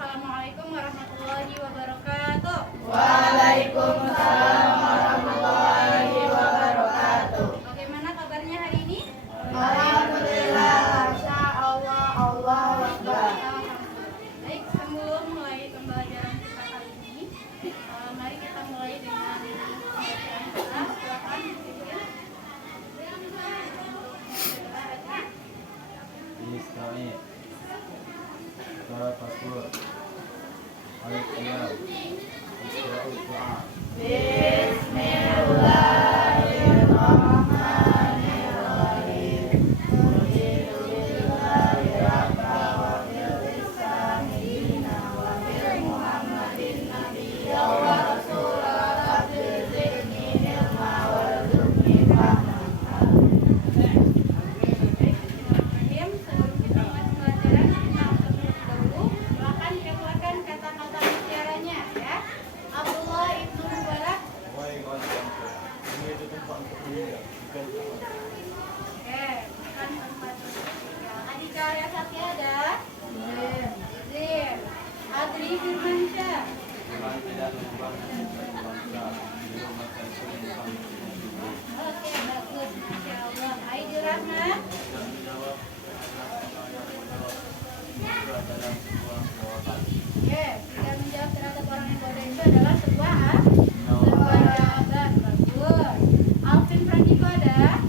Assalamualaikum warahmatullahi wabarakatuh. Waalaikumsalam warahmatullahi wabarakatuh. Bagaimana kabarnya hari ini? Alhamdulillah, masya Allah, Allahu Akbar. Baik, sebelum mulai pembelajaran kita kali ini, mari kita mulai dengan pembacaan kita. Silakan. Istami Tafakur Al-Qiyam Isti'a'ul Quran Bismillahirrahmanirrahim. Raditu billahi rabba wa bil islami dina wa bil Muhammadin nabiyya wa rasula rabbi zidni ilma warzuqni fahma. Sebelum kita mulai pembelajaran, kita terlebih dahulu silakan keluarkan kata-kata mutiaranya ya. Abdullah ibnu Mubarak. Oke, bukan tempat bertiga. Adika Arya Satya ada? Zin. Adri Firmansyah. Oke, bagus, masya Allah. Aidi Rahmat. Oke, jika menjawab terhadap orang yang bodoh itu adalah sebuah jawaban. Bagus. Alvin Francisco ada?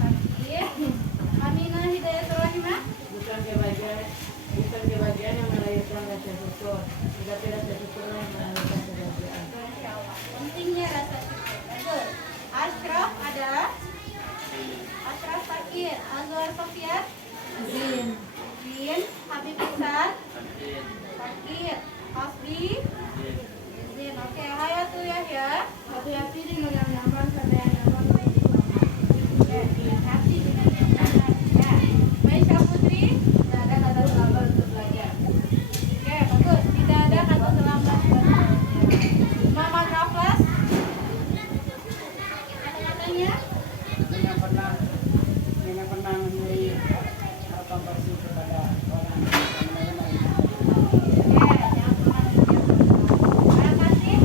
Sakit. Aminah Hidayatul Rahimah. Bukan kebahagiaan yang melahirkan rasa syukur, tetapi rasa syukurlah yang melahirkan kebahagiaan. Masya Allah. Pentingnya rasa syukur. Bagus. Ashraf ada? Ashraf Fakir. Azwar Sofiat. Zin. Habib Ihsan. Fakir. Asbi. Zin. Oke. Hayatul Yahya. Hati-hati dengan yang nyaman karena yang nyaman Oke. Hati dengan yang benar. Ya. Maisha Putri. tidak ada kata terlambat untuk belajar. Oke. Bagus. Tidak ada kata terlambat. Muhammad Raflas. Kata-katanya. Yang pernah memberi kompensasi kepada orang yang menerima. Oke. Jangan pernah diam. Terima kasih.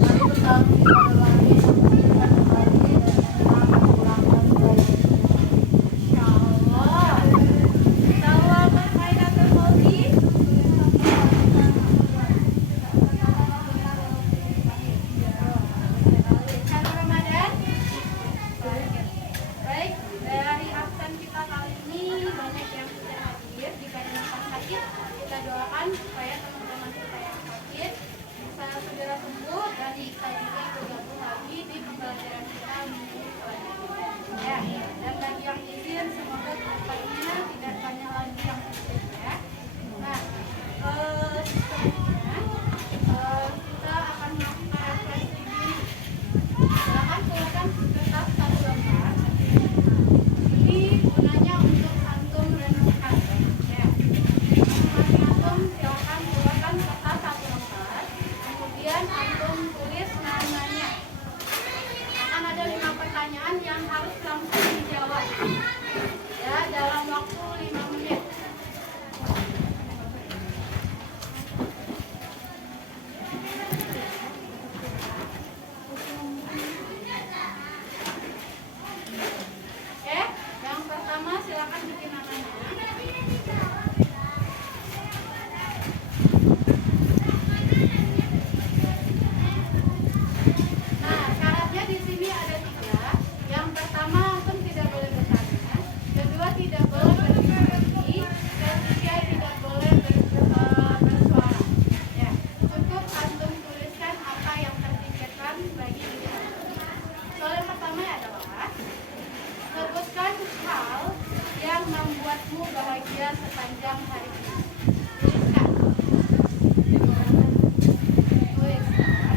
Mari bersama kepada langit, dan berbagi dan selamat ulang tahun baik. Insya Allah. Selamat Khairatul Fauzi. Syahrul Ramadan. Baik, dari absen kita kali ini banyak yang sudah hadir. Jika dinyatakan sakit, kita doakan supaya teman-teman kita yang sakit bisa segera sembuh dan bisa juga bergabung lagi di pembelajaran kita minggu selanjutnya. Ya, dan bagi yang izin semoga kedepannya tidak banyak lagi yang izin ya. Nah, selanjutnya kita akan melakukan refleksi diri. Silakan keluarkan kertas satu lembar. Ini gunanya untuk antum renungkan. Ya. Masing-masing antum silakan keluarkan kertas satu lembar. Kemudian antum tulis namanya. Akan ada 5 pertanyaan yang harus langsung dijawab. Ya, dalam waktu 5 menit. Oke, yang pertama silakan bikin namanya. Nah, syaratnya di sini ada 3. Yang pertama, antum tidak boleh bertanya. Kedua, tidak boleh berdiskusi. Ketiga, tidak boleh bersuara. Ya, cukup antum tuliskan apa yang terpikirkan bagi diri antum. Soal yang pertama adalah sebutkan hal yang membuatmu bahagia sepanjang hari ini. Tuliskan. Tuliskan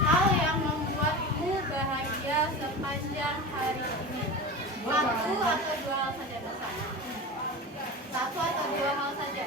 hal yang membuatmu bahagia sepanjang hari ini. Satu atau 2 hal saja bersama. 1 atau 2 hal saja.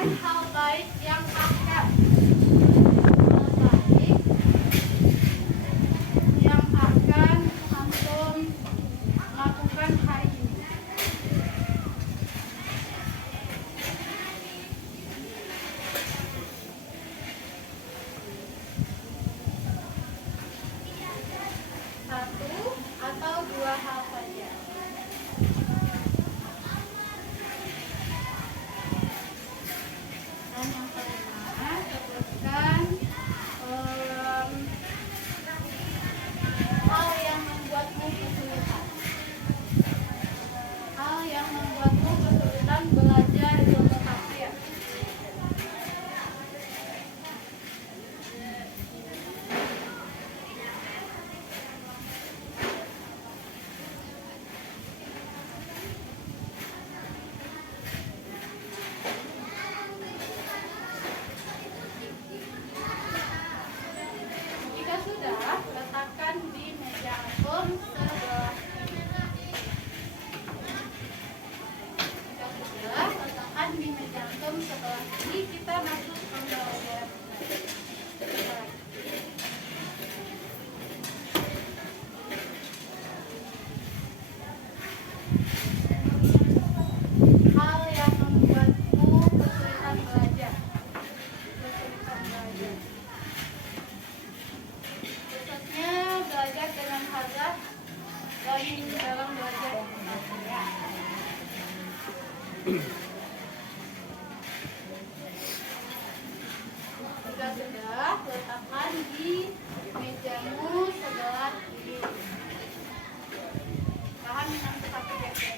melakukan hal baik yang akan antum lakukan hari ini. Satu atau dua hal saja. Dan yang kelima, sebutkan hal yang membuatmu kesulitan. Hal yang membuatmu kesulitan belajar ilmu tafsir. Jika sudah, letakkan di meja antum sebelah kiri. Jika sudah, letakkan di meja antum sebelah kiri. Kita masuk pembelajaran. Hal yang membuatmu kesulitan belajar. Khususnya belajar dengan hazard dan dalam belajar ya. Jika sudah, letakkan di mejamu sebelah kiri. Tahan sampai satu detik.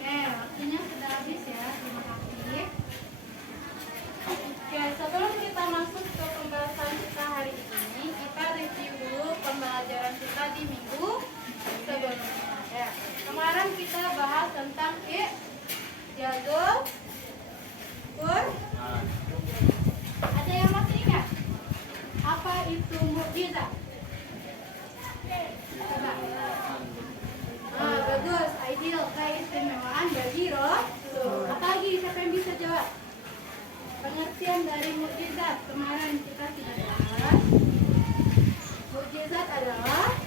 Oke, waktunya sudah habis ya. Terima kasih. Oke, sebelum kita masuk ke pembahasan kita hari ini, kita review dulu pembelajaran kita di minggu sebelumnya. Ya. Kemarin kita bahas tentang jazul, ada yang masih ingat? Apa itu mukjizat? Coba. Bagus, ideal, keistimewaan bagi Rasul. Apa lagi? Siapa yang bisa jawab? Pengertian dari mukjizat kemarin kita sudah bahas. Mukjizat adalah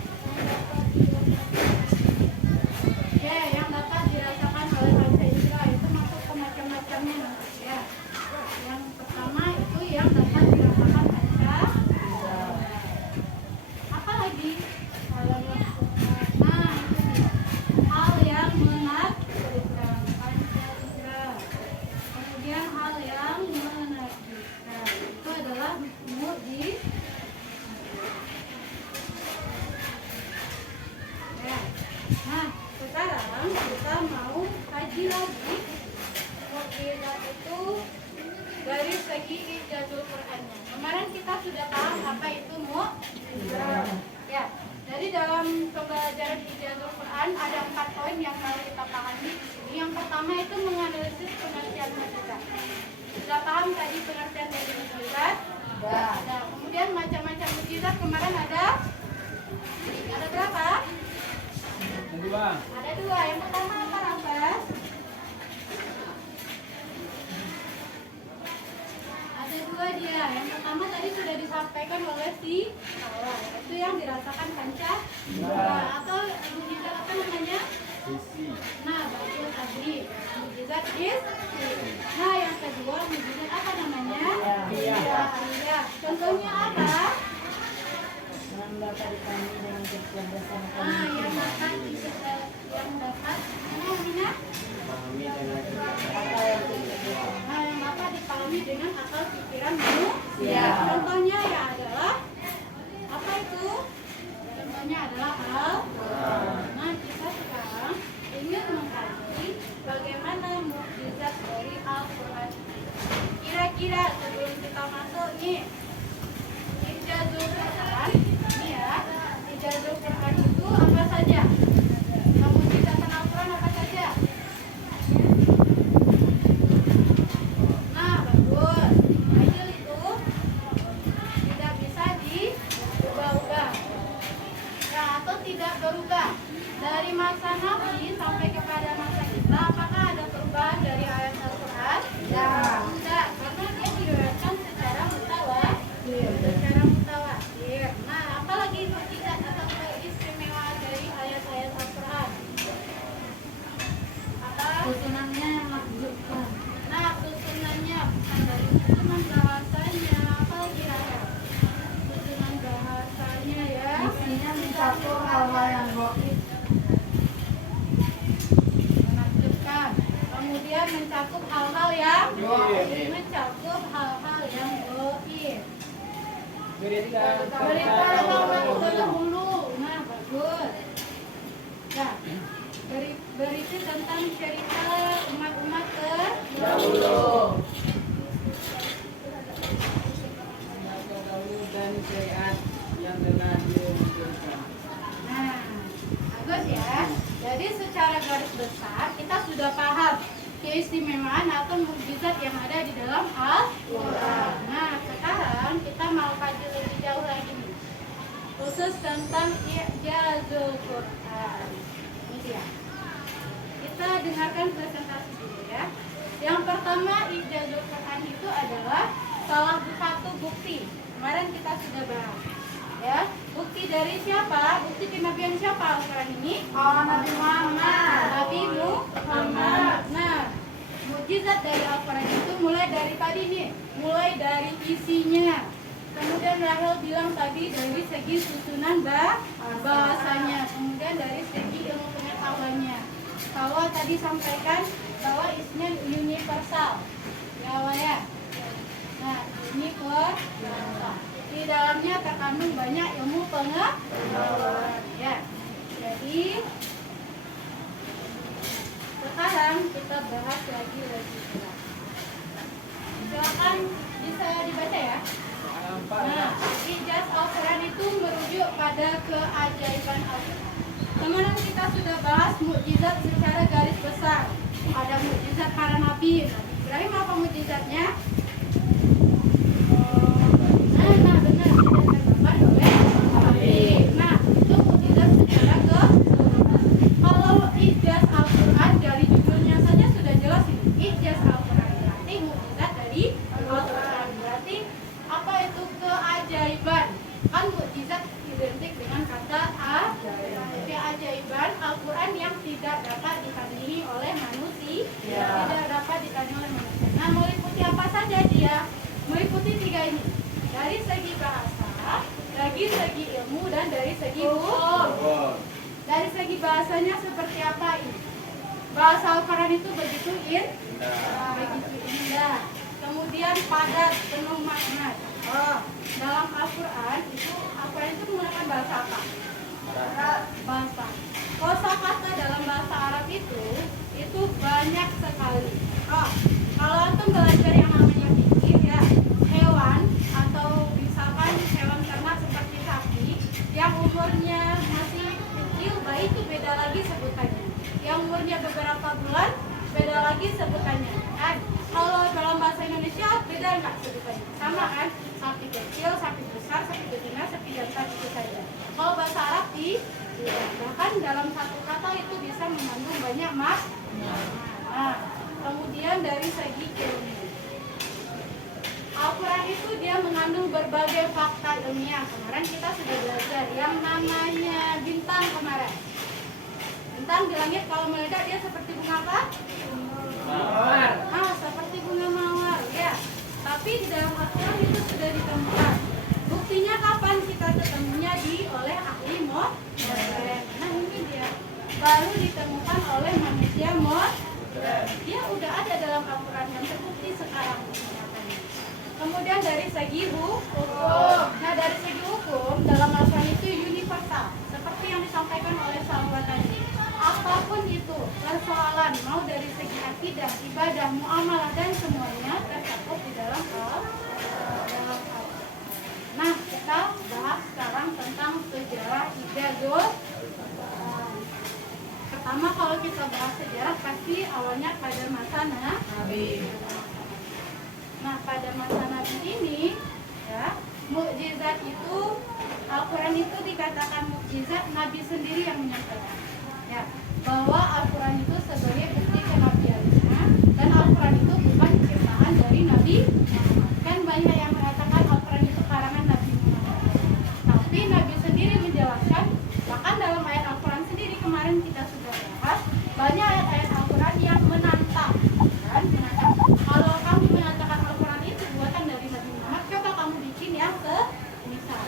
yang dapat dirasakan oleh bangsa Israel. Itu masuk ke macam-macamnya nanti ya. Yang pertama itu yang dapat dirasakan bangsa. Apa lagi? Nah, itu dia. Hal yang menakjubkan Pancasila. Kemudian hal yang menakjubkan itu adalah mukjizat. Ya. Nah, sekarang kita mau kaji lagi mukjizat itu dari segi ijazul Qur'annya. Kemarin kita sudah paham apa itu mukjizat. Ya. Jadi dalam pembelajaran ijazul Quran ada 4 poin yang mau kita pahami di sini. Yang pertama itu menganalisis pengertian mukjizat. Sudah paham tadi pengertian dari mukjizat? Ada. Kemudian macam-macam mukjizat kemarin ada berapa? Kedua. Ada 2. Yang pertama apa, Rafas? Ada 2 dia. Yang pertama tadi sudah disampaikan oleh si Allah. Itu yang dirasakan Pancasila atau mukjizat apa namanya? Sisi. Nah, bagus tadi. Mukjizat is. Nah, yang kedua mukjizat apa namanya? Iya. Contohnya apa? Yang dapat dipahami dengan kecerdasan Ah, yang dapat mana Mina? Pahami dengan Nah, yang dapat dipahami dengan akal pikiran manusia. Ya. Contohnya ya adalah apa itu? Contohnya adalah hal. Nah, kita sekarang ingin mengkaji bagaimana mukjizat dari Al-Quran. Kira-kira sebelum kita masuk nih, Ijazul Quran, ini ya, Ijazul Quran itu apa saja? Mukjizatan Al-Quran apa saja? Nah, bagus. Ajil itu tidak bisa diubah-ubah. Nah, atau tidak berubah. Dari masa Nabi sampai kepada masa kita, apakah ada perubahan dari ayat Al-Quran? Tidak, karena dia diriwayatkan secara mutawatir. Nah, apalagi mukjizat atau keistimewaan dari ayat-ayat Al-Quran? Apa? Susunannya menakjubkan. Nah, susunannya bukan dari susunan bahasanya, apalagi Rahel? Susunan bahasanya ya. Isinya mencakup hal-hal yang gaib. Menakjubkan. Kemudian mencakup hal-hal yang Gaib. mencakup hal-hal yang gaib. Berita Berita tentang dahulu. Nah, bagus. Nah, berita tentang cerita umat-umat dahulu dan syariat yang telah dimunculkan. Nah, bagus ya. Jadi secara garis besar kita sudah paham keistimewaan atau mukjizat yang ada di dalam Al-Quran. Nah, sekarang kita mau kaji lebih jauh lagi nih, khusus tentang Ijazul Quran. Ini dia. Kita dengarkan presentasi dulu ya. Yang pertama, Ijazul Quran itu adalah salah satu bukti. Kemarin kita sudah bahas. Ya, bukti dari siapa? Bukti kenabian siapa Al-Quran ini? Nabi Muhammad. Nabi Muhammad. Nah, mukjizat dari Al-Quran itu mulai dari tadi nih, mulai dari isinya. Kemudian Rahel bilang tadi dari segi susunan bahasanya, kemudian dari segi ilmu pengetahuannya. Kalau tadi sampaikan bahwa isinya universal, ya. Nah, universal. Di dalamnya terkandung banyak ilmu pengetahuan, ya. Jadi sekarang kita bahas lagi. Silakan bisa dibaca ya. Nah, ijaz Al-Quran itu merujuk pada keajaiban Al-Quran. Kemarin kita sudah bahas mukjizat secara garis besar. Ada mukjizat para nabi. Nabi Ibrahim apa mukjizatnya? Nah, benar, didasarkan oleh nabi. Nah, itu mukjizat secara kalau ijaz Al-Quran dari judulnya saja sudah jelas ini. Ijaz Al-Quran berarti mukjizat dari Al-Quran. Berarti apa itu keajaiban? Kan mukjizat identik dengan kata keajaiban Al-Quran yang tidak dapat ditandingi oleh manusia. Tidak dapat ditandingi oleh manusia. Nah, meliputi apa saja dia? Meliputi tiga ini. Dari segi bahasa, dari segi ilmu, dan dari segi hukum. Dari segi bahasanya seperti apa ini? Bahasa Al-Quran itu begitu indah. Kemudian padat, penuh makna. Dalam Al-Quran itu menggunakan bahasa apa? Bahasa. Kosakata dalam bahasa Arab itu banyak sekali. Kalau antum belajar yang namanya fikih ya, hewan atau misalkan hewan ternak seperti sapi yang umurnya masih kecil, bayi itu beda lagi sebutannya. Yang umurnya beberapa bulan beda lagi sebutannya. Kan? Kalau dalam bahasa Indonesia beda nggak sebutannya? Sama kan? Sapi kecil, sapi besar, sapi betina, sapi jantan itu saja. Kalau bahasa Arab bahkan dalam satu kata itu bisa mengandung banyak makna. Nah, kemudian dari segi ilmu, Al-Quran itu dia mengandung berbagai fakta ilmiah. Kemarin kita sudah belajar yang namanya bintang kemarin. Bintang di langit kalau meledak dia seperti bunga apa? Mawar. Seperti bunga mawar, ya. Tapi di dalam Al-Quran itu sudah ditemukan. Buktinya kapan kita ketemunya oleh ahli modern. Nah, ini dia baru ditemukan oleh manusia modern. Dia udah ada dalam Al-Quran yang terbukti sekarang. Kemudian dari segi hukum. Nah, dari segi hukum dalam Al-Quran itu universal. Seperti yang disampaikan oleh sahabat tadi. Apapun itu, amalan, mau dari segi akidah, ibadah, muamalah dan semuanya tercakup di dalam Al-Quran. Nah, kita bahas sekarang tentang sejarah ijazul. Pertama, kalau kita bahas sejarah pasti awalnya pada masa Nabi. Nah, pada masa Nabi ini, ya, mukjizat itu, Al-Quran itu dikatakan mukjizat, Nabi sendiri yang menyampaikan, ya, bahwa Al-Quran itu sebagai bukti kenabiannya, dan Al-Quran itu bukan ciptaan dari Nabi. Kan banyak yang mengatakan Al-Quran itu karangan Nabi Muhammad. Tapi Nabi sendiri menjelaskan, bahkan dalam ayat Al-Quran sendiri kemarin kita sudah bahas, banyak ayat-ayat Al-Quran yang menantang, kan? Menantang. Kalau kamu mengatakan Al-Quran itu buatan dari Nabi Muhammad, coba kamu bikin yang semisal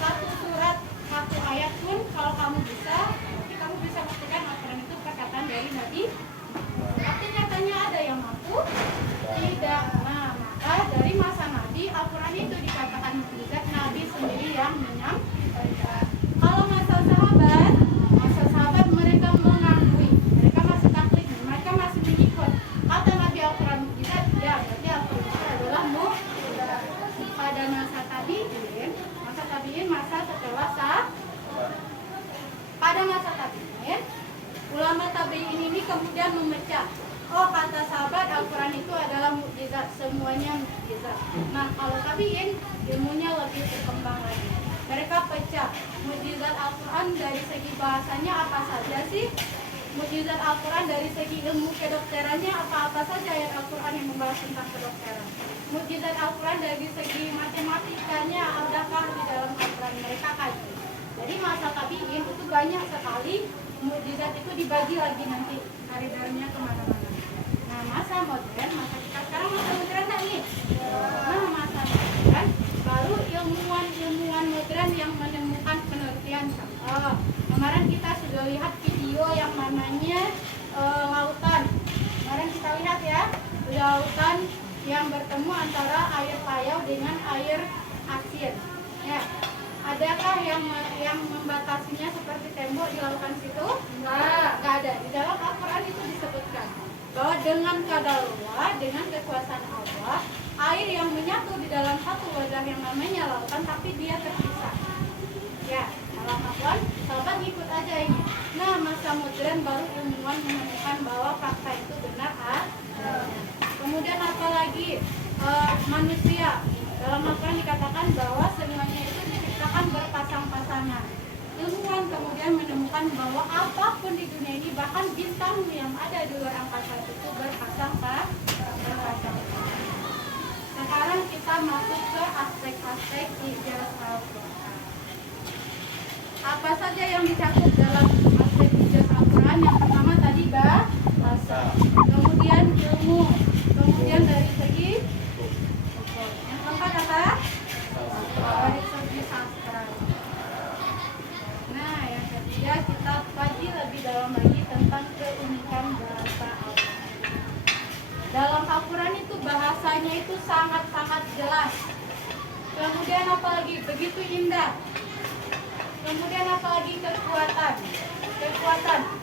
satu surat, satu ayat pun kalau kamu bisa, kamu bisa buktikan Al-Quran itu perkataan dari Nabi. Tapi nyatanya ada yang mampu? Tidak. Nah, maka dari masa Nabi, Al-Quran itu dikatakan mukjizat, Nabi sendiri yang menyampaikan. Kalau masa sahabat mereka mengakui, mereka masih taklid, mereka masih mengikut. Kata Nabi Al-Quran mukjizat, ya berarti Al-Quran itu adalah mukjizat. Pada masa tabiin, masa setelah pada masa tabiin, ulama tabiin ini kemudian memecah. Oh, kata sahabat Al-Quran itu adalah mukjizat, semuanya mukjizat. Nah, kalau tabiin ilmunya lebih berkembang lagi. Mereka pecah. Mukjizat Al-Quran dari segi bahasanya apa saja sih? Mukjizat Al-Quran dari segi ilmu kedokterannya apa saja ayat Al-Quran yang membahas tentang kedokteran? Mukjizat Al-Quran dari segi matematikanya adakah di dalam Al-Quran? Mereka kaji. Jadi masa tabiin itu banyak sekali mukjizat itu dibagi lagi nanti karirnya kemana-mana. Nah, masa modern, masa kita sekarang masa modern nih. Nah, masa modern baru ilmuwan modern yang menemukan penelitian. Kemarin kita sudah lihat video yang namanya lautan. Kemarin kita lihat ya, lautan yang bertemu antara air payau dengan air asin. Ya. Adakah yang membatasinya seperti tembok di lautan situ? Enggak ada. Di dalam Al-Quran itu disebutkan bahwa dengan qadallah, dengan kekuasaan Allah, air yang menyatu di dalam satu wadah yang namanya lautan, tapi dia terpisah. Ya, kalau Al-Quran, sahabat ikut aja ini. Nah, masa modern baru ilmuwan menemukan bahwa fakta itu benar Kemudian apalagi manusia. Dalam Al-Quran dikatakan bahwa semuanya itu diciptakan berpasang-pasangan. Ilmuwan kemudian menemukan bahwa apapun di dunia ini, bahkan bintang yang ada di luar angkasa itu berpasang-pasangan. Sekarang kita masuk ke aspek-aspek ijaz Al-Quran. Apa saja yang dicakup dalam aspek ijaz Al-Quran? Yang pertama tadi bahasa, kemudian ilmu, kemudian dari segi yang keempat apa? Dari segi sastra. Nah, yang ketiga kita kaji lebih dalam lagi tentang keunikan bahasa Al-Quran. Dalam Al-Quran itu bahasanya itu sangat-sangat jelas. Kemudian apalagi begitu indah. Kemudian apalagi kekuatan.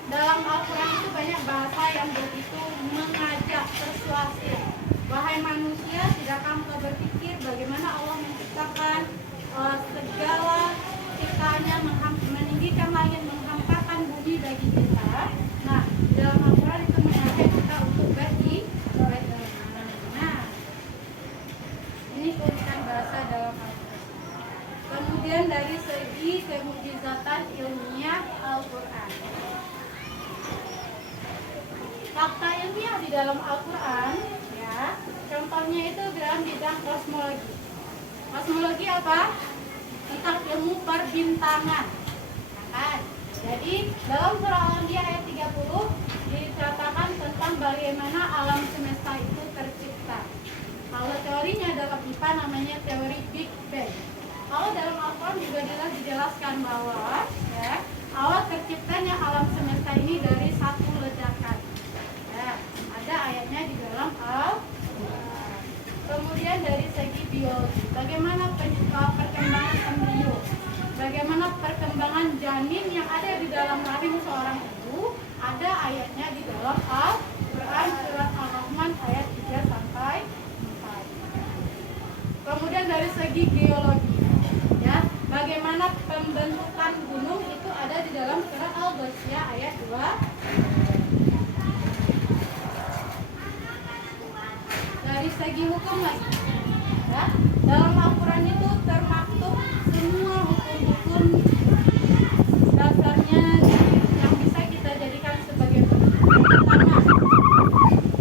Dalam Al-Quran itu banyak bahasa yang begitu mengajak, persuasif. Wahai manusia, tidakkah engkau berpikir bagaimana Allah menciptakan segala ciptaannya, meninggikan langit, menghampakan bumi bagi kita. Nah, dalam Al-Quran itu mengajak kita untuk beribadah. Nah, ini keunikan bahasa dalam Al-Quran. Kemudian dari segi kemukjizatan ilmiah Al-Quran. Fakta ilmiah di dalam Al-Quran, ya, contohnya itu dalam bidang kosmologi. Kosmologi apa? Tentang ilmu perbintangan. Kan? Jadi dalam surah Al-Anbiya ayat 30 diceritakan tentang bagaimana alam semesta itu tercipta. Kalau teorinya dalam IPA namanya teori Big Bang. Kalau dalam Al-Quran juga jelas dijelaskan bahwa ya, awal terciptanya alam semesta ini dari satu ledakan. Ya, ada ayatnya di dalam Al-Quran. Kemudian dari segi biologi, bagaimana perkembangan embrio, bagaimana perkembangan janin yang ada di dalam rahim seorang ibu, ada ayatnya di dalam Al-Quran. dari segi geologi, ya, bagaimana pembentukan gunung itu ada di dalam surah Al-Ghasyiyah ayat 2. Dari segi hukum lagi, ya, dalam Al-Quran itu termaktub semua hukum-hukum dasarnya yang bisa kita jadikan sebagai pedoman. Pertama,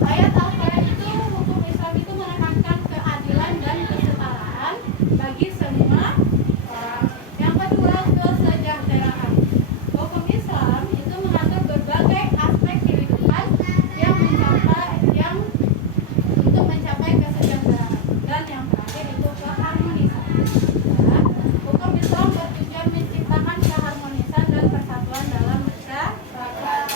ayat Al-Quran itu, hukum Islam itu menekankan keadilan dan kesetaraan bagi semua orang. Yang kedua, kesejahteraan. Hukum Islam itu mengatur berbagai aspek kehidupan yang untuk mencapai kesejahteraan. Dan yang terakhir itu keharmonisan. Ya, hukum Islam bertujuan menciptakan keharmonisan dan persatuan dalam masyarakat.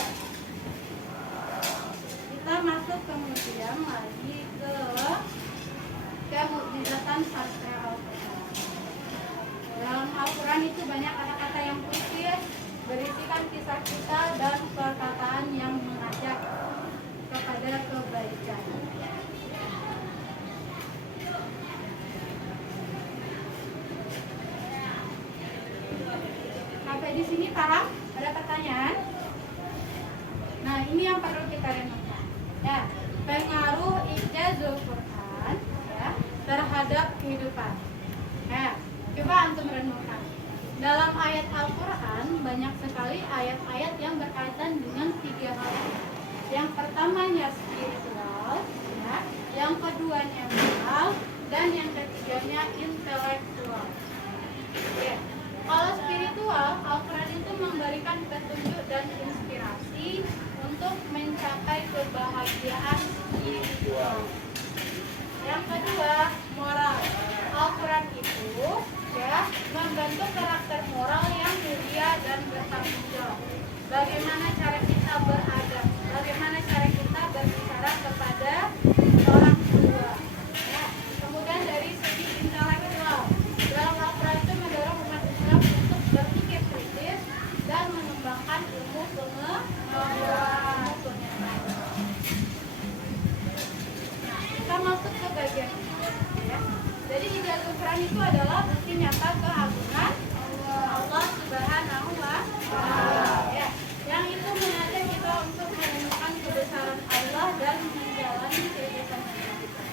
Kita masuk kemudian lagi ke kemukjizatan sastra Al-Quran. Dalam Al-Quran itu banyak kata-kata yang puitis, berisikan kisah-kisah dan perkataan yang mengajak kepada kebaikan. Sampai di sini Parang, ada pertanyaan? Nah, ini yang perlu kita renungkan. Ya, pengaruh ijazul Quran, ya, terhadap kehidupan. Ya, coba antum renungkan. Dalam ayat Al-Quran banyak sekali ayat-ayat yang berkaitan dengan 3 hal. Yang pertamanya spiritual, ya, yang keduanya moral, dan yang ketiganya intelektual. Ya. Kalau spiritual, Al-Quran itu memberikan petunjuk dan inspirasi untuk mencapai kebahagiaan spiritual. Yang kedua, moral. Al-Quran itu, ya, membentuk karakter moral yang mulia dan bertanggung jawab. Bagaimana cara kita beradab, bagaimana cara kita berbicara kepada orang tua. Ya. Kemudian dari segi intelektual, dalam Al-Quran itu mendorong umat Islam untuk berpikir kritis dan mengembangkan ilmu pengetahuan. Nah, kita masuk ke bagian ini, ya. Jadi ijazul Quran itu adalah bukti nyata keagungan Allah Subhanahu wa Ta'ala, ya, yang itu mengajak kita untuk menemukan kebesaran Allah dan menjalani kehidupan kita.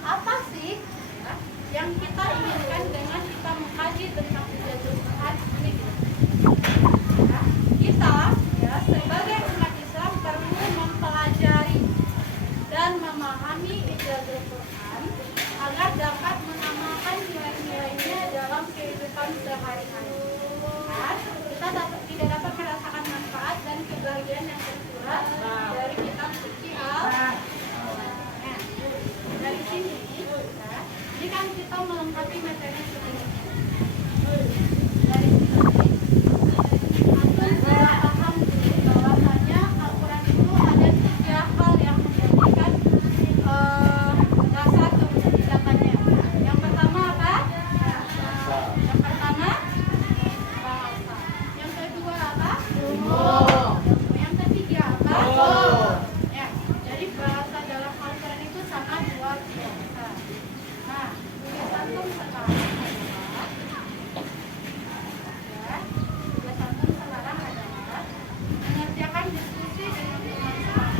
Apa sih, ya, yang kita inginkan dengan kita mengkaji tentang ijazul Quran ini? Ya, kita, ya, sebagai umat Islam perlu mempelajari dan memahami ijazul Quran agar dapat mengamalkan nilai-nilainya dalam kehidupan sehari-hari. Nah, kita tidak dapat merasakan manfaat dan kebahagiaan yang tersurat dari kitab suci Al-Quran. Nah, dari sini, ya, ini kan kita melengkapi materi sebelumnya. Dari sini, antum sudah paham bahwasanya Al-Quran itu ada 3 hal yang menjadikan dasar kemujazatannya. Yang pertama apa? Yang pertama bahasa. Yang kedua apa? Yang ketiga apa? Ya, jadi bahasa dalam Al-Quran itu sangat luar biasa. Nah, tugas antum sekarang adalah, ya, tugas antum sekarang adalah mengerjakan diskusi dengan teman-teman.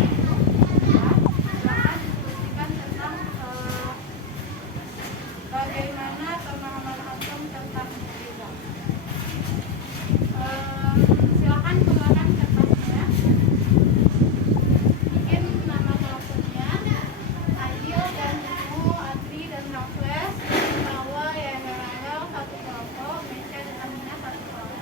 Ya, silahkan diskusikan tentang bagaimana pemahaman antum tentang mukjizat. Silakan keluarkan kertasnya, bikin nama teleponnya, Adil dan Ibu, Adri dan Raffles, Tawa, Yaherangel, 1 kelompok, Meca dan Aminah 1 kelompok.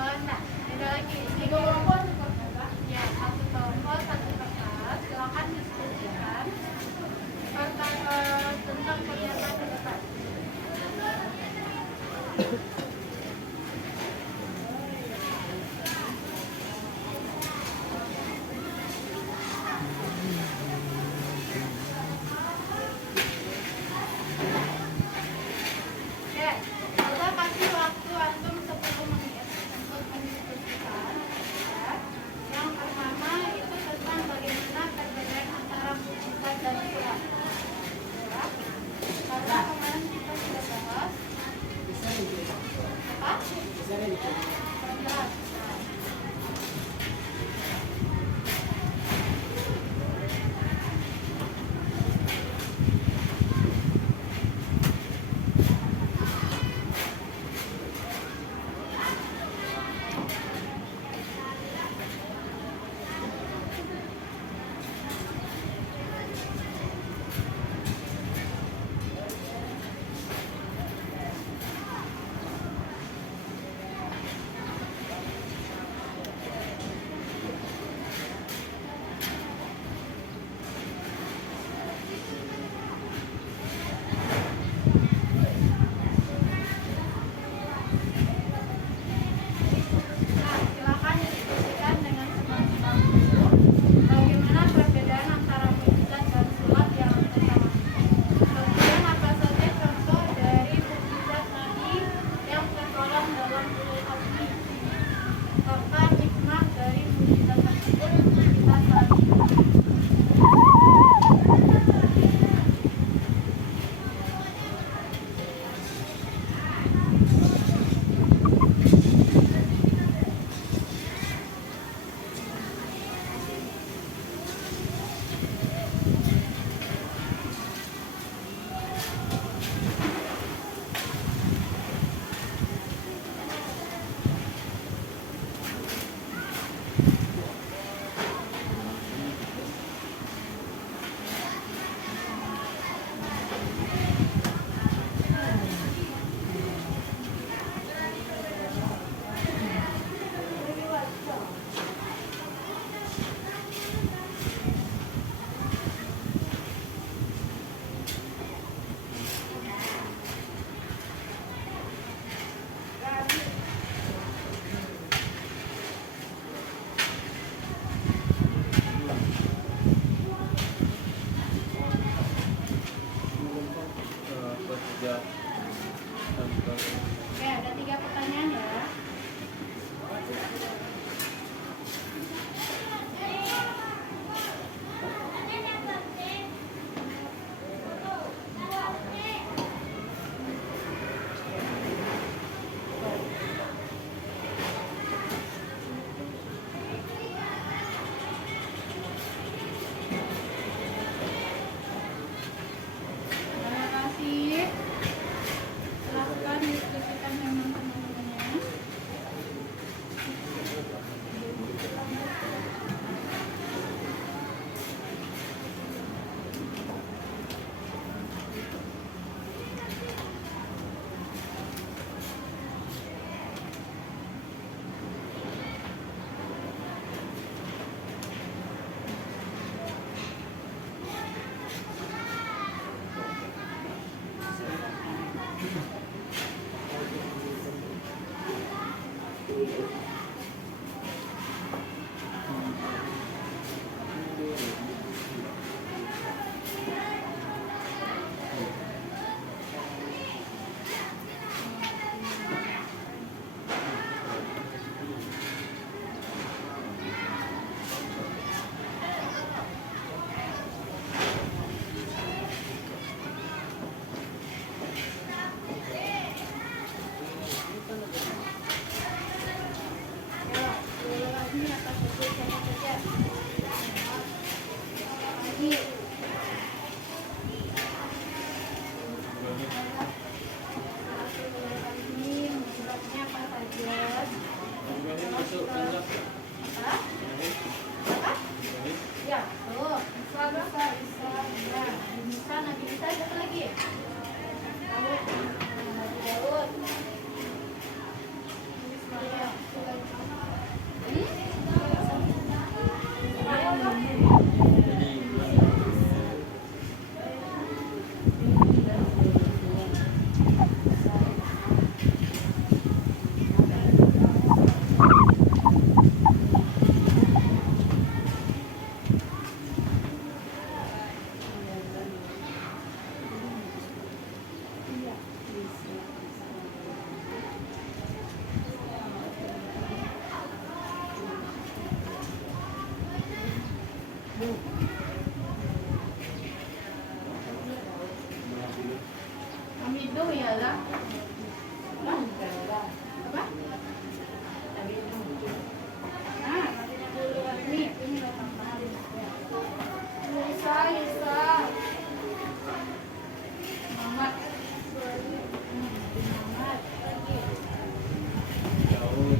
Nah, ada lagi. Ini kelompok ya, 1 kelompok, 1 kertas. Silakan diskusikan tentang kegiatan ke depan. dan surat. Ya. Karena kemarin kita sudah bahas apa? Ya. Nah, silakan diskusikan dengan teman-teman dulu bagaimana perbedaan antara mukjizat dan sulap yang pertama. Kemudian apa saja contoh dari mukjizat Nabi yang tergolong dalam ulul azmi, serta hikmah dari mukjizat tersebut untuk kita saat ini. Oke, ada 3 pertanyaan ya. Terima kasih. Silakan diskusikan dengan teman-temannya. adalah apa? Nah, dulu ini loh tambahan. Lisa, Lisa. Mamat. Mamat. Daud.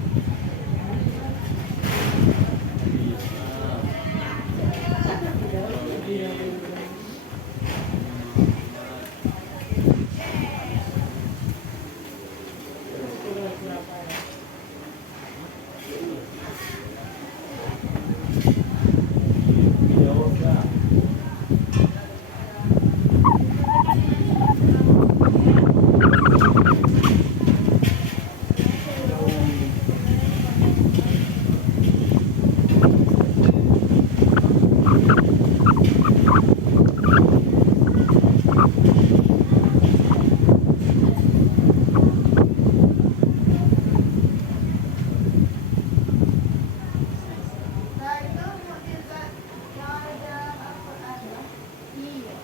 Nah, itu mukjizat yang ada Al-Quran ya. Iya.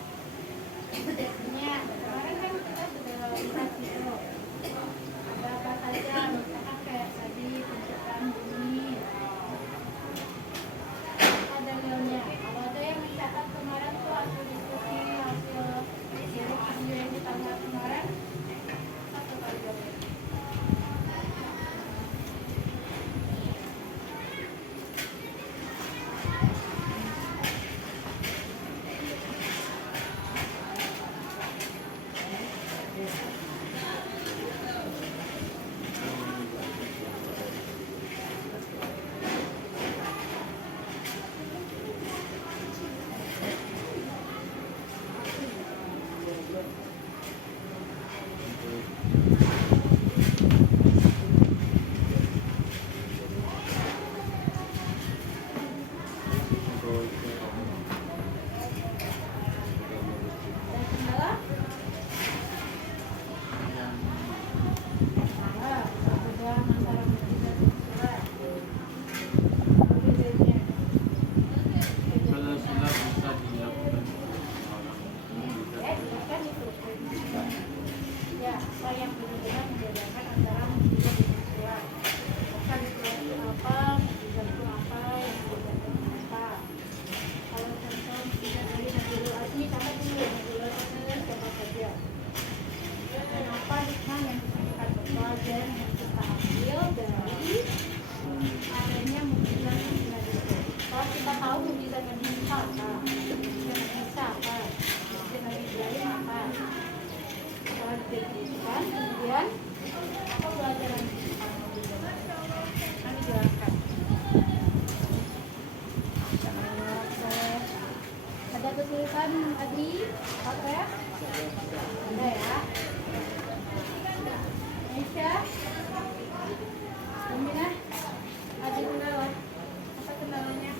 Sebenarnya kemarin kan kita sudah lihat gitu. Ada apa saja, misalkan kayak tadi penciptaan bumi. Ada dalilnya. Kalau ada yang mencatat kemarin tuh hasil diskusi, hasil review yang kita lihat kemarin, satu kali dalil. Ada kendala? Nah, perbedaan antara mukjizat dan surat. Bedanya. Kalau sulap bisa dilakukan Bukan itu. Ya, apa yang benar-benar membedakan antara mukjizat dan surat. Bukan surat itu apa, mukjizat itu apa, yang membedakan apa. Kalau contoh mukjizat dari Nabiul Azmi, catat dulu Nabiul Azmi siapa saja. Dan apa hikmah yang disebutkan pelajaran yang kita ambil dari adanya mukjizat mukjizat itu. Kalau kita tahu mukjizat Nabi Musa apa, mukjizat Nabi Isa apa, mukjizat Nabi Ibrahim apa, setelah dijadikan kemudian apa pelajaran tentang mukjizat? Kami jelaskan. Ada kesulitan Adi, Oke? Ada ya. Aisyah, Aminah, Adi kendala. Apa kendalanya?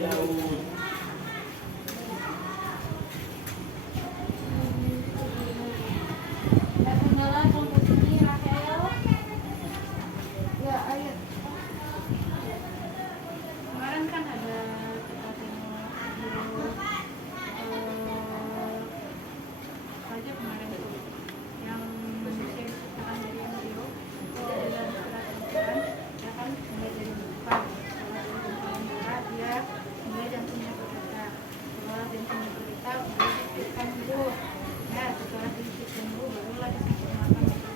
Daud. Ada kendala komposisi Rahel. Ya, ayat. Kemarin kan ada kita tengok video aja kemarin tuh yang manusia diciptakan dari embrio itu dalam surat Al-Quran ya kan mulai dari buka setelah dari bukaan berat dia mulai jantungnya bergetar setelah jantungnya bergetar mulai diciptakan dulu ya setelah diciptakan dulu barulah disempurnakan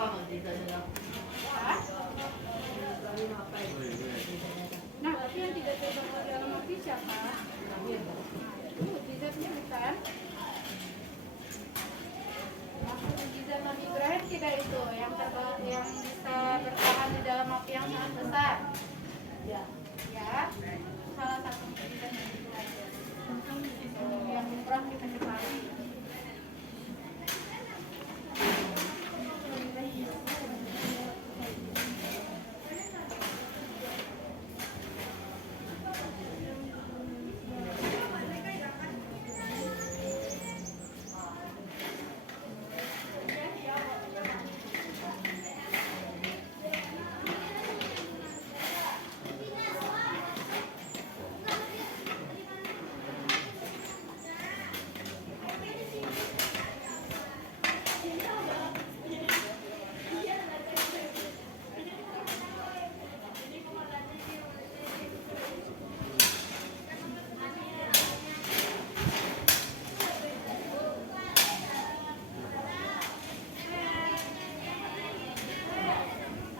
apa tidak dalam? Hah? Kalian apa itu? Nah, tapi yang tidak terbang ke dalam api siapa? Mukjizatnya bukan? Maksud mukjizat Nabi Ibrahim tidak itu yang bisa bertahan di dalam api yang sangat besar. Ya. Ya, salah satu mukjizat Nabi Ibrahim. Yang murah di Mendepari.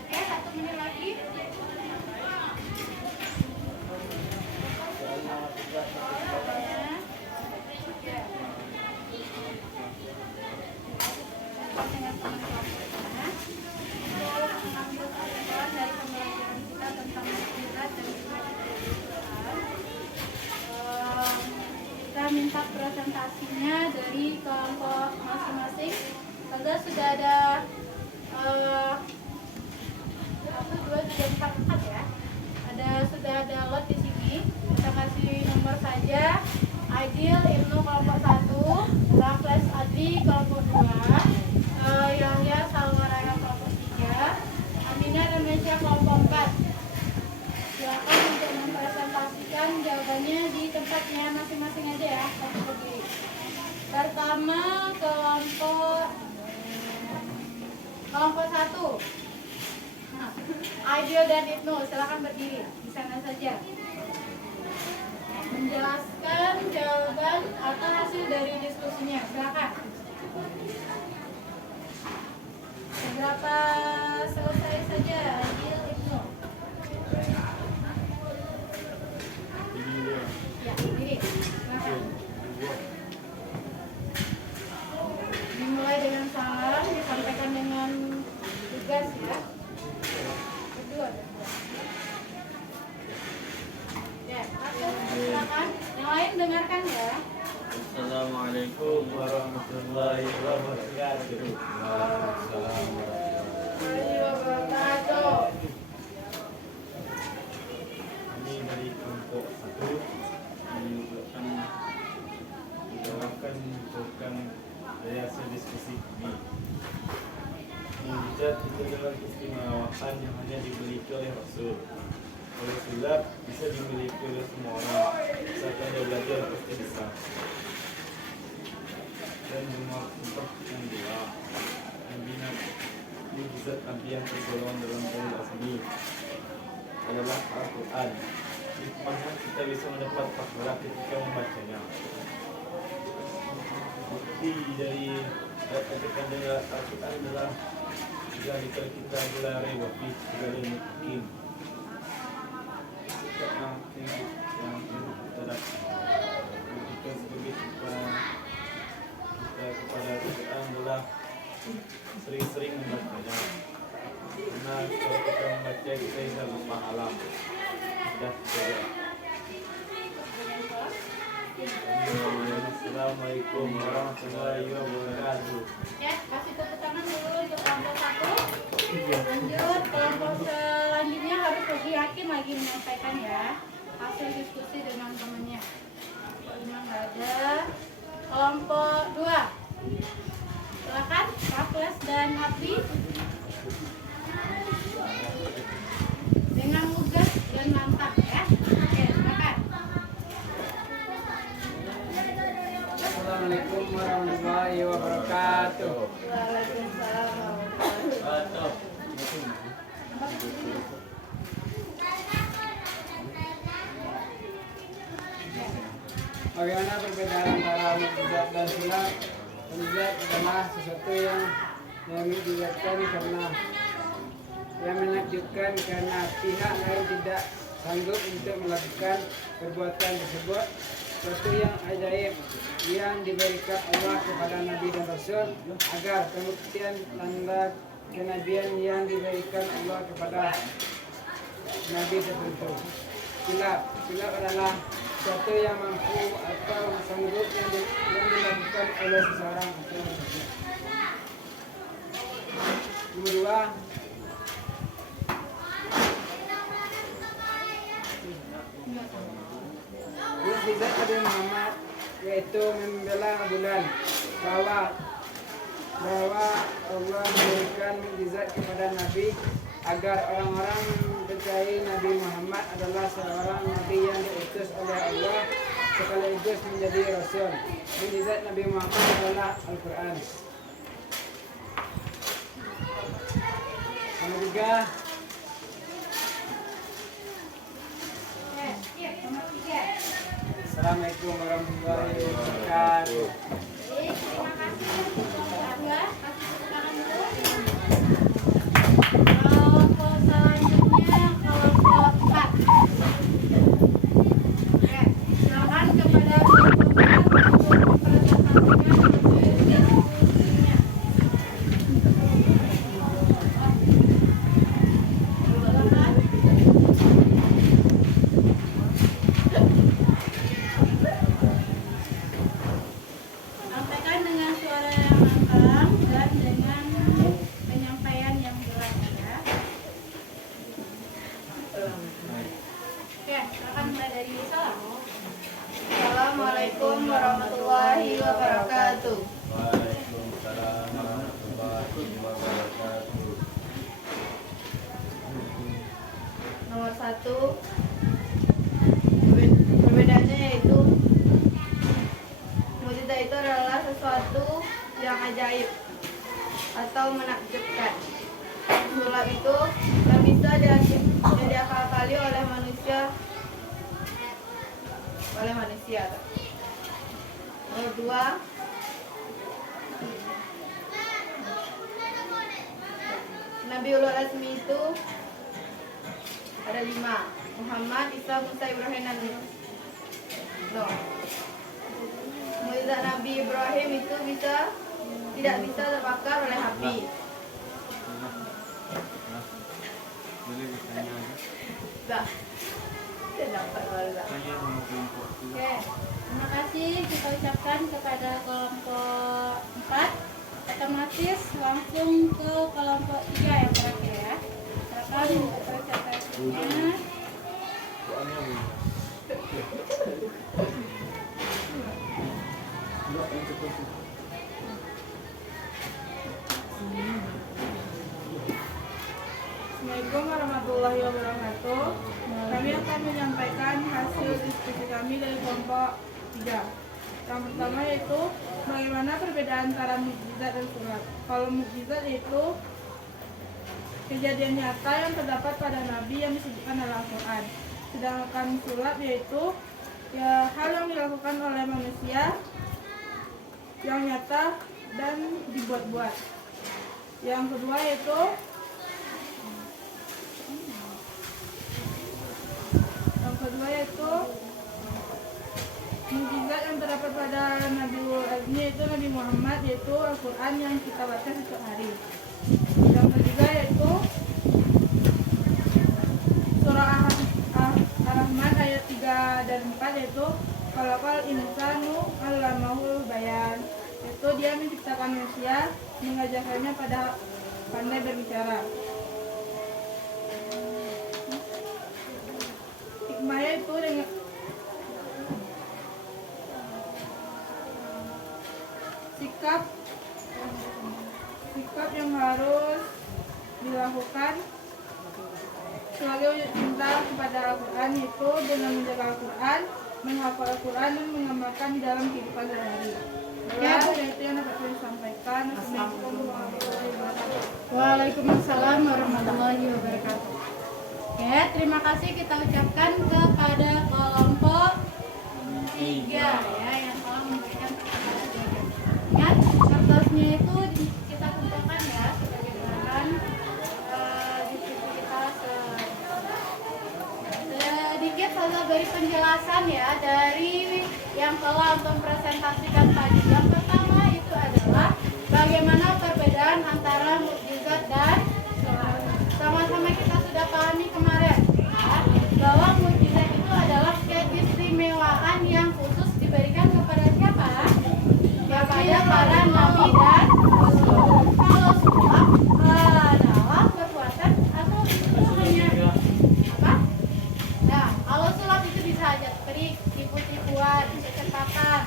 Oke, 1 menit lagi. Dengan teman-temannya untuk mengambil kesimpulan dari pembelajaran kita tentang mukjizat dan kita minta presentasinya dari kelompok masing-masing. Sudah ada 1, 2, 3, 4 ya. Sudah ada lot di sini. Kita kasih nomor saja. Aidil Ibnu kelompok 1, Raffles Adli kelompok 2, Yahya Salwaraya kelompok 3, Aminah dan Mesya kelompok 4. Silakan untuk mempresentasikan jawabannya di tempatnya masing-masing aja ya. Pertama kelompok 1. Aidil dan Ibnu, silakan berdiri di sana saja. Menjelaskan jawaban atau hasil dari diskusinya, silakan. Seberapa selesai saja, Aidil, Ibnu? Ya, berdiri. Silakan. Dimulai dengan salam, disampaikan dengan tugas ya. Berdua. Ya, silakan. Yang lain dengarkan ya. Assalamualaikum warahmatullahi wabarakatuh. Waalaikumsalam Warahmatullahi wabarakatuh. Ini dari kelompok 1 menjelaskan dari hasil diskusi ini. Mukjizat itu adalah keistimewaan yang hanya dimiliki oleh Rasul. Oleh sulap bisa dimiliki oleh semua orang. Saat Anda belajar pasti bisa. Dan untuk yang dua, mukjizat Nabi yang tergolong dalam Al sini adalah Al-Quran. Hikmahnya kita bisa mendapat pahala ketika membacanya. Bukti dari katakan dengan Al-Quran adalah jika kita gelare wafi gelare mukim yang kita dapat buktikan sebagai kita kepada Al-Quran adalah sering-sering membacanya. Karena kalau kita membaca kita bisa berpahala. Sudah saja. Assalamualaikum warahmatullahi wabarakatuh. Ya, kasih tepuk tangan dulu untuk kelompok 1. Lanjut, kelompok selanjutnya harus lebih yakin lagi menyampaikan ya hasil diskusi dengan temannya. Kelompok 5 nggak ada. Kelompok 2. Silakan, Raffles dan Abdi. Dengan lugas dan lantang ya. Oke, silakan. Assalamualaikum warahmatullahi wabarakatuh. Waalaikumsalam. Bagaimana perbedaan antara mukjizat dan sulap? Mukjizat adalah sesuatu yang yang menakjubkan karena pihak lain tidak sanggup untuk melakukan perbuatan tersebut. Suatu yang ajaib yang diberikan Allah kepada Nabi dan Rasul agar pembuktian tanda kenabian yang diberikan Allah kepada Nabi tertentu. Silap adalah suatu yang mampu atau sanggup yang dilakukan oleh seseorang atau manusia. Nomor 2, mukjizat Nabi Muhammad yaitu membela bulan, bahwa Allah memberikan mukjizat kepada Nabi agar orang-orang percaya Nabi Muhammad adalah seorang Nabi yang diutus oleh Allah sekaligus menjadi Rasul. Mukjizat Nabi Muhammad adalah Al-Quran. Nomor 3, Assalamualaikum warahmatullahi wabarakatuh. Terima kasih. Ada kasih tangan dulu. Kelompok selanjutnya kelompok 4. Oke, silakan kepada kelompok 4 untuk mempresentasikan bukunya. Sampaikan dengan suara yang lantang dan dengan penyampaian yang jelas ya. Oke, akan mulai dari salam. Assalamualaikum warahmatullahi wabarakatuh. Waalaikumsalam warahmatullahi wabarakatuh. Nomor 1, perbedaannya yaitu mukjizat itu adalah sesuatu yang ajaib atau menakjubkan. Sulap itu tak bisa diakal-akali oleh manusia. Nomor 2, Nabiullah Azmi itu ada 5: Muhammad, Isa, Musa, Ibrahim, dan Nuh. Mukjizat Nabi Ibrahim itu tidak bisa terbakar oleh api. Boleh bertanya aja. Enggak. Tidak dapat warga. Saya sama kelompok itu. Oke, terima kasih kita ucapkan kepada kelompok 4. Otomatis langsung ke kelompok 3 yang terakhir ya. Silakan untuk presentasinya. Soalnya Bu. Enggak, yang cepat sih. Assalamualaikum warahmatullahi wabarakatuh. Kami akan menyampaikan hasil diskusi kami dari kelompok 3. Yang pertama yaitu bagaimana perbedaan antara mukjizat dan sulap. Kalau mukjizat itu kejadian nyata yang terdapat pada Nabi yang disebutkan dalam Al-Quran. Sedangkan sulap yaitu hal yang dilakukan oleh manusia yang nyata dan dibuat-buat. Yang kedua yaitu mukjizat yang terdapat pada Nabi Azmi yaitu Nabi Muhammad, yaitu Al-Quran yang kita baca setiap hari. Yang ketiga yaitu surah Ar-Rahman ayat 3 dan 4 yaitu khalaqal insanu 'allamahul bayan, yaitu dia menciptakan manusia, mengajarkannya pada pandai berbicara. Hikmahnya itu dengan sikap yang harus dilakukan sebagai wujud cinta kepada Al-Quran, itu dengan menjaga Al-Quran, menghafal Al-Quran, dan mengamalkan di dalam kehidupan sehari-hari. Ya, itu yang dapat saya sampaikan. Assalamualaikum warahmatullahi wabarakatuh. Waalaikumsalam warahmatullahi wabarakatuh. Oke, terima kasih kita ucapkan kepada kelompok 3 ya yang telah memberikan pertanyaan. Ingat, kertasnya itu kita kumpulkan ya. antum presentasikan tadi. Yang pertama itu adalah bagaimana perbedaan antara mukjizat dan sulap. Sama-sama kita sudah pahami kemarin ya, bahwa mukjizat itu adalah keistimewaan yang khusus diberikan kepada siapa? Kepada para nabi dan rasul. Kalau sulap adalah perbuatan atau itu hanya apa? Nah, kalau sulap itu bisa aja trik, tipu-tipuan, kecepatan,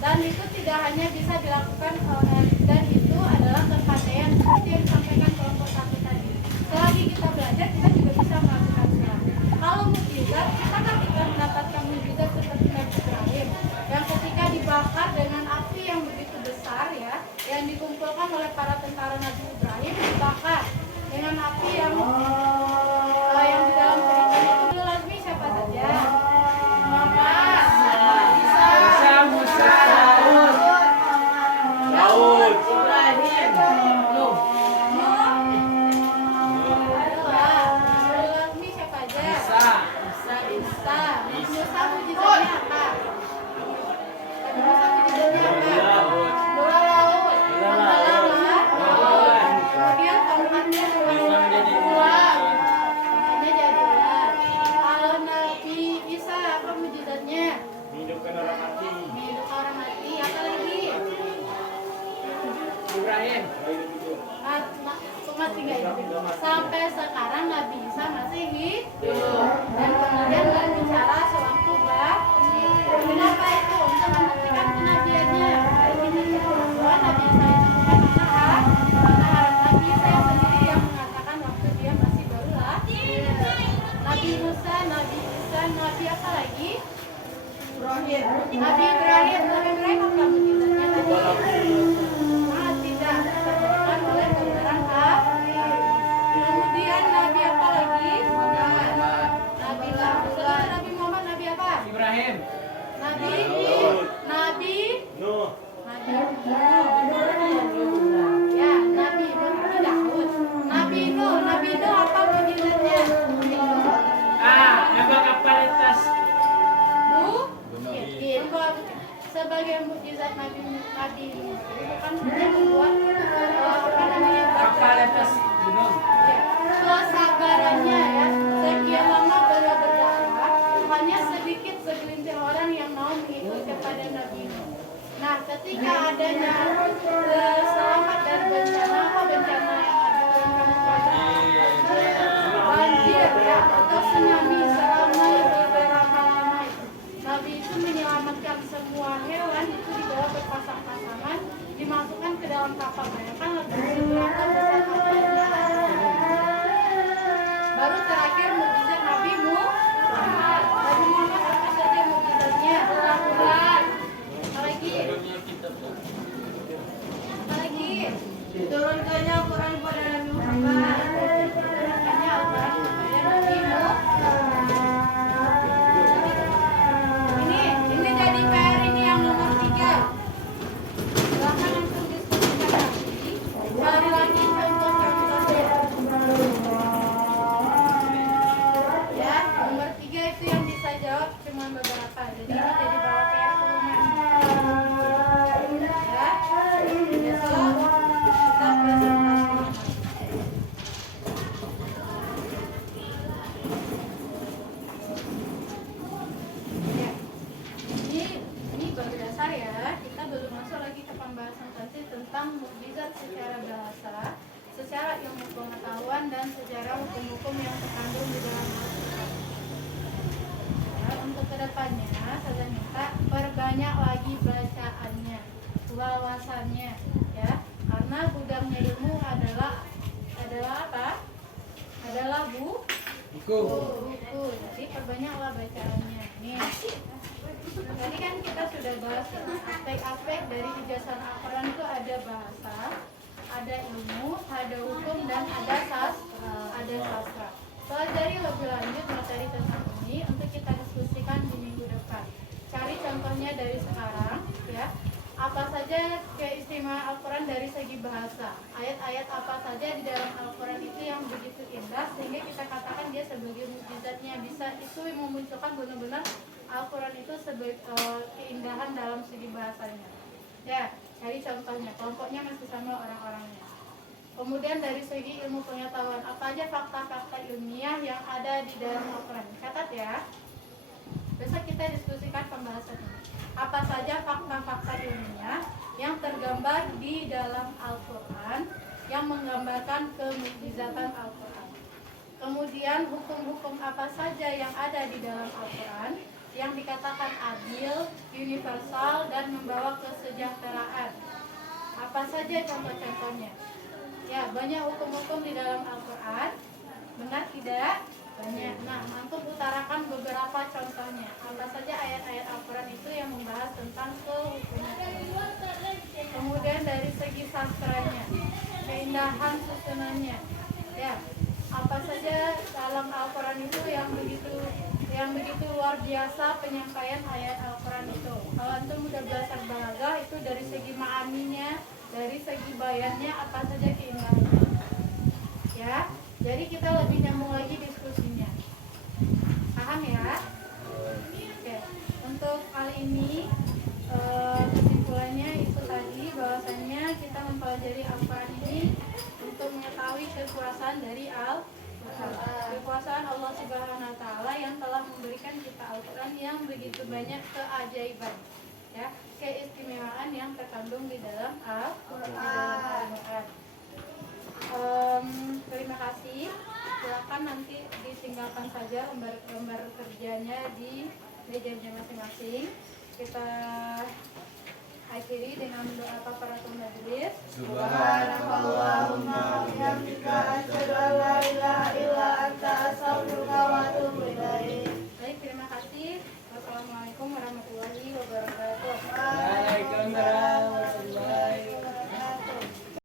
dan itu tidak hanya bisa dilakukan dan itu adalah kepandaian seperti yang disampaikan kelompok satu tadi. Selagi kita belajar, kita juga bisa melakukan sulap. Kalau mukjizat, kita kan tidak mendapatkan mukjizat seperti Nabi Ibrahim yang ketika dibakar dengan api yang begitu besar ya, yang dikumpulkan oleh para tentara Nabi Ibrahim dibakar dengan api yang di dalam cerita itu Lazmi siapa saja? Musa, Daud. Ibrahim, Nuh. Lazmi siapa aja? Musa, Musa mujizatnya apa? Musa mujizatnya apa? Bola laut. Kemudian tongkatnya Jadi ular. Tongkatnya jadi ular. Kalau Nabi Isa apa mujizatnya? hidupkan orang mati. Menghidupkan orang mati. Apa lagi? Ibrahim, Cuma 3 itu. Sampai sekarang Nabi Isa masih hidup dan kemudian berbicara sewaktu bangkit. Kenapa itu? Untuk membuktikan kenabiannya. Bahwa Nabi Isa itu bukan anak Nabi Isa sendiri yang mengatakan waktu dia masih baru lahir. Nabi Musa, Nabi Isa, Nabi apa lagi? Nabi Ibrahim apa mujizatnya tadi? Tidak terbuat oleh kobaran api. Kemudian Nabi apa lagi? Nabi Muhammad, Nabi apa? Ibrahim, Nabi Nuh. Ya, Nabi Daud. Nabi Nuh apa mujizatnya? nabak kapal atas Sebagai mukjizat Nabi bukan hanya membuat apa namanya kapal atas gunung. ya, kesabarannya ya, sekian lama beliau berdakwah hanya sedikit segelintir orang yang mau mengikut kepada Nabi Nuh. Nah, ketika adanya selamat dari bencana apa bencana yang banjir ya atau tsunami selama beberapa lama itu. Nabi itu menyelamatkan semua hewan itu dibawa berpasang-pasangan dimasukkan ke dalam kapal. Bayangkan seberapa besar kapalnya. Baru terakhir mukjizat Nabi Muhammad. Nabi Muhammad apa saja mukjizatnya? Al-Quran. Apalagi? Apalagi? Turunkannya Al-Quran kepada Nabi Muhammad. Turunkannya Al-Quran kepada Nabi Muhammad. Ini jadi PR ini yang nomor 3. Silahkan langsung diskusikan lagi. Cari lagi contoh-contohnya. Ya, nomor 3 itu yang bisa jawab cuma beberapa. Jadi ini jadi bawa PR kurungan. Ya, besok kita presentasi. Ya. Ini baru dasar ya. Kita belum masuk lagi ke pembahasan nanti tentang mukjizat secara bahasa, secara ilmu pengetahuan dan secara hukum-hukum yang terkandung di dalam Al-Quran. Ya, untuk kedepannya saya minta perbanyak lagi bacaannya, wawasannya, ya. Karena gudangnya ilmu adalah apa? Adalah buku. Jadi perbanyaklah bacaannya. Nih. Tadi kan kita sudah bahas aspek-aspek dari ijazah Al-Quran itu ada bahasa, ada ilmu, ada hukum dan ada sastra. Pelajari lebih lanjut materi tentang ini untuk kita diskusikan di minggu depan. Cari contohnya dari sekarang, ya. Apa saja keistimewaan Al-Quran dari segi segi bahasa. Ayat-ayat apa saja di dalam Al-Quran itu yang begitu indah sehingga kita katakan dia sebagai mukjizatnya, bisa itu memunculkan benar-benar Al-Quran itu sebagai keindahan dalam segi bahasanya. Ya, cari contohnya, kelompoknya masih sama orang-orangnya. Kemudian dari segi ilmu pengetahuan, apa aja fakta-fakta ilmiah yang ada di dalam Al-Quran? Catat ya. Besok kita diskusikan pembahasan ini. Apa saja fakta-fakta ilmiah yang tergambar di dalam Al-Quran yang menggambarkan kemukjizatan Al-Quran. Kemudian hukum-hukum apa saja yang ada di dalam Al-Quran yang dikatakan adil, universal, dan membawa kesejahteraan. Apa saja contoh-contohnya? Ya, banyak hukum-hukum di dalam Al-Quran. Benar tidak? Banyak. Nah, antum utarakan beberapa contohnya. Apa saja ayat-ayat Al-Quran itu yang membahas tentang kehukuman. Kemudian dari segi sastranya, keindahan susunannya. Ya, apa saja dalam Al-Quran itu yang begitu luar biasa penyampaian ayat Al-Quran itu. Kalau antum udah belajar balaghah itu dari segi ma'aninya, dari segi bayannya apa saja keindahannya. Ya, jadi kita lebih nyambung lagi diskusinya. Paham ya? Oke. Untuk kali ini kesimpulannya itu tadi bahwasannya kita mempelajari Al-Quran ini untuk mengetahui kekuasaan dari kekuasaan Allah Subhanahu wa taala yang telah memberikan kita Al-Quran yang begitu banyak keajaiban. Ya, keistimewaan yang terkandung di dalam Al-Quran. Terima kasih. Silakan nanti ditinggalkan saja lembar kerjanya di mejanya masing-masing. Kita akhiri dengan doa kafaratul majelis.